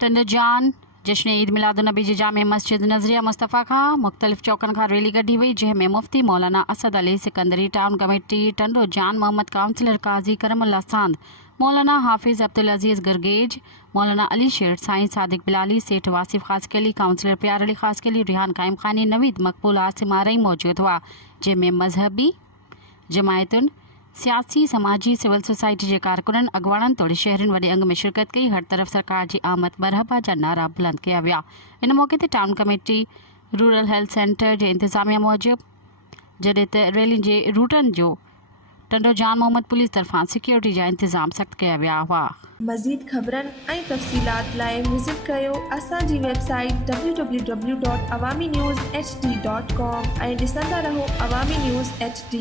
टंडजान जश्न ईद मिलादुन्नबी जी जामे मस्जिद नज़रिया मुस्तफ़ा खां मुख़्तलिफ़ चौकन खां रैली कढी वई, जंहिंमें मुफ्ती मौलाना असद अली सिकंदरी, टाउन कमेटी टंडोजान, मोहम्मद काउंसिलर काज़ी करमुल्लाह सांद, मौलाना हाफिज़ अब्दुल अज़ीज़ गरगेज, मौलाना अली शेर, साईं सादिक बिलाली, सेठ वासिफ ख़ासकली, काउंसिलर प्यार अली ख़ासकली, रिहान कायम खानी, नवीद मकबूल, आसिम आरई मौजूद हुआ, जंहिंमें मजहबी जमायतुन, सियासी समाजी सिविल सोसाइटी के कारकुननि अगवाणनि तोड़े शहरनि वॾे अंग में शिरकत कई। हर तरफ़ सरकार की आमद मरहबा जा नारा बुलंद किया विया। इन मौके ते town committee rural health centre के इंतजामिया मूजिब जॾहिं त रैली के रूटन जो टंडोजान मोहम्मद पुलिस तरफां सिक्योरिटी जा इंतजाम सख्त किया विया हुआ। मज़ीद ख़बरनि ऐं तफ़सीलात लाइ विज़िट कयो असांजी वेबसाइट www.awamiNewsHD.com ऐं ॾिसंदा रहो अवामी न्यूज़ HD।